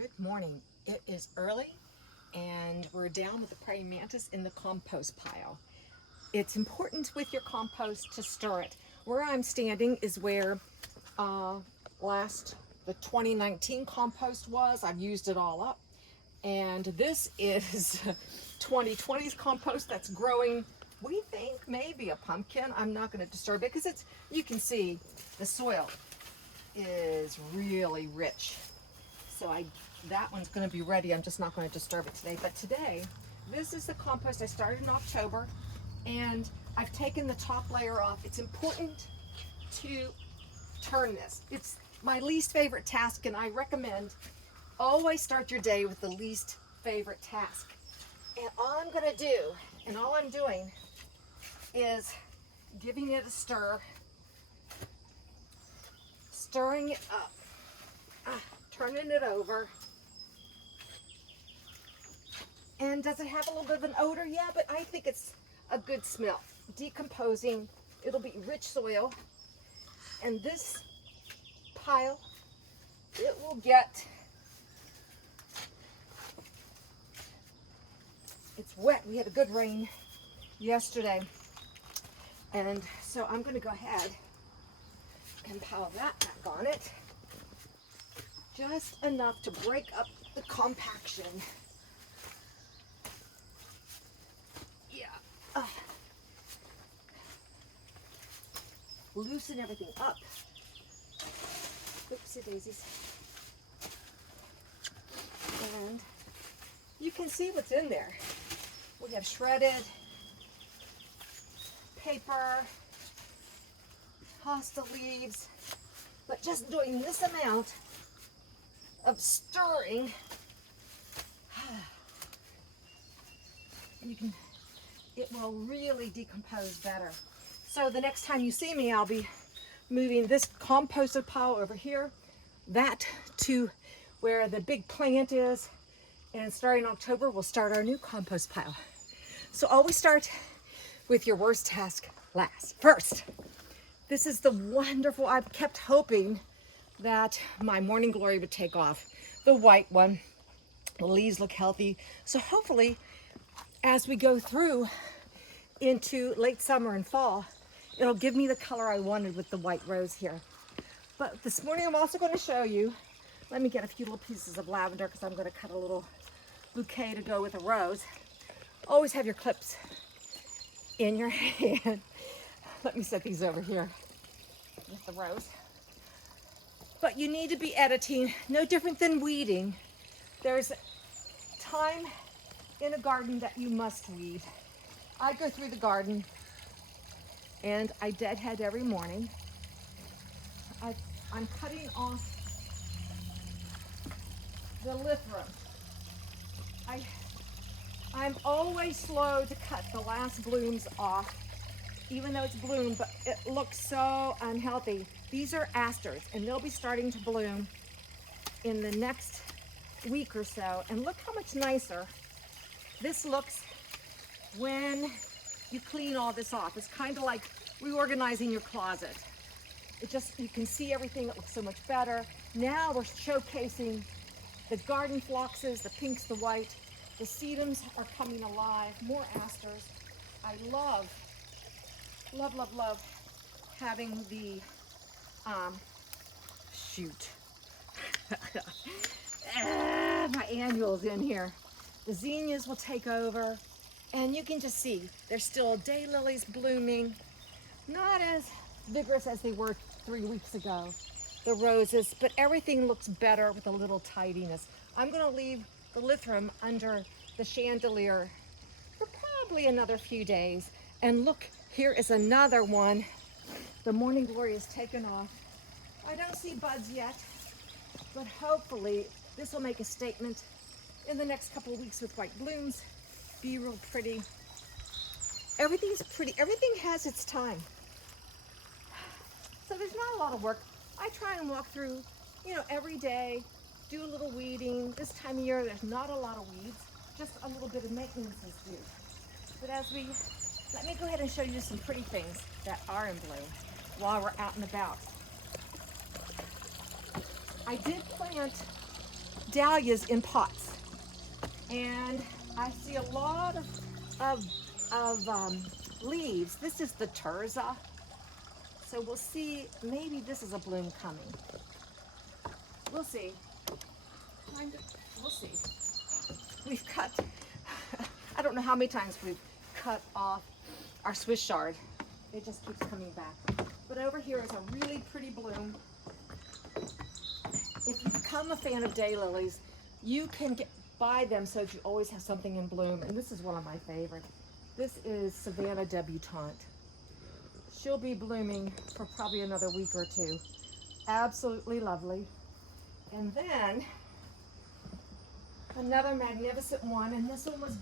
Good morning. It is early and we're down with the praying mantis in the compost pile. It's important with your compost to stir it. Where I'm standing is where the 2019 compost was. I've used it all up. And this is 2020's compost that's growing. We think maybe a pumpkin. I'm not going to disturb it because you can see the soil is really rich. So that one's going to be ready. I'm just not going to disturb it today. But today, this is the compost I started in October, and I've taken the top layer off. It's important to turn this. It's my least favorite task, and I recommend always start your day with the least favorite task. And all I'm going to do, and all I'm doing, is giving it a stir, stirring it up, turning it over. And does it have a little bit of an odor? Yeah, but I think it's a good smell. Decomposing, it'll be rich soil. And this pile, it will get, it's wet. We had a good rain yesterday. And so I'm going to go ahead and pile that back on it. Just enough to break up the compaction. Yeah. Loosen everything up. Oopsie daisies. And you can see what's in there. We have shredded paper, hosta leaves, but just doing this amount of stirring, it will really decompose better. So the next time you see me, I'll be moving this composted pile over here, that to where the big plant is, and starting in October, we'll start our new compost pile. So always start with your worst task first. This is the wonderful, I've kept hoping that my morning glory would take off. The white one, the leaves look healthy. So hopefully, as we go through into late summer and fall, it'll give me the color I wanted with the white rose here. But this morning I'm also going to show you, let me get a few little pieces of lavender because I'm going to cut a little bouquet to go with a rose. Always have your clips in your hand. Let me set these over here with the rose. But you need to be editing, no different than weeding. There's time in a garden that you must weed. I go through the garden and I deadhead every morning. I'm cutting off the lithorum. I'm always slow to cut the last blooms off, even though it's bloomed, but it looks so unhealthy. These are asters, and they'll be starting to bloom in the next week or so. And look how much nicer this looks when you clean all this off. It's kind of like reorganizing your closet. You can see everything. It looks so much better. Now we're showcasing the garden phloxes, the pinks, the white. The sedums are coming alive, more asters. I love having the, my annuals in here. The zinnias will take over, and you can just see there's still daylilies blooming, not as vigorous as they were 3 weeks ago, the roses, but everything looks better with a little tidiness. I'm going to leave the lithorum under the chandelier for probably another few days. And look, here is another one. The morning glory is taken off. I don't see buds yet, but hopefully this will make a statement in the next couple of weeks with white blooms. Be real pretty. Everything's pretty. Everything has its time. So there's not a lot of work. I try and walk through, every day, do a little weeding. This time of year, there's not a lot of weeds, just a little bit of maintenance is due. But let me go ahead and show you some pretty things that are in bloom while we're out and about. I did plant dahlias in pots. And I see a lot of leaves. This is the terza. So we'll see, maybe this is a bloom coming. We'll see. We'll see. We've cut, I don't know how many times we've cut off our Swiss chard. It just keeps coming back. But over here is a really pretty bloom. If you become a fan of daylilies, you can buy them so that you always have something in bloom. And this is one of my favorites. This is Savannah Debutante. She'll be blooming for probably another week or two. Absolutely lovely. And then another magnificent one, and this one was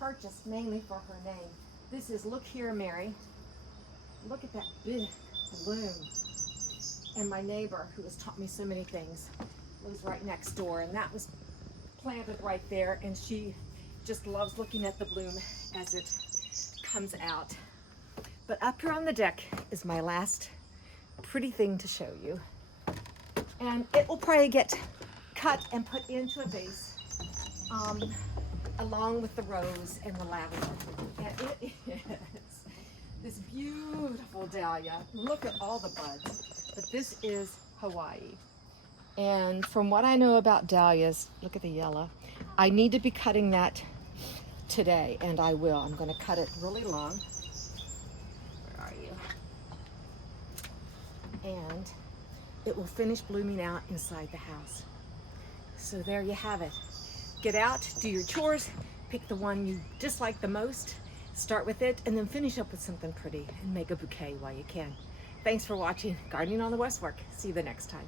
purchased mainly for her name. This is Look Here, Mary. Look at that big bloom. And my neighbor, who has taught me so many things, lives right next door, and that was planted right there, and she just loves looking at the bloom as it comes out. But up here on the deck is my last pretty thing to show you. And it will probably get cut and put into a vase along with the rose and the lavender. And it is this beautiful dahlia. Look at all the buds. But this is Hawaii. And from what I know about dahlias, look at the yellow. I need to be cutting that today, and I will. I'm going to cut it really long. Where are you? And it will finish blooming out inside the house. So there you have it. Get out, do your chores, pick the one you dislike the most, start with it, and then finish up with something pretty and make a bouquet while you can. Thanks for watching Gardening on the West Fork. See you the next time.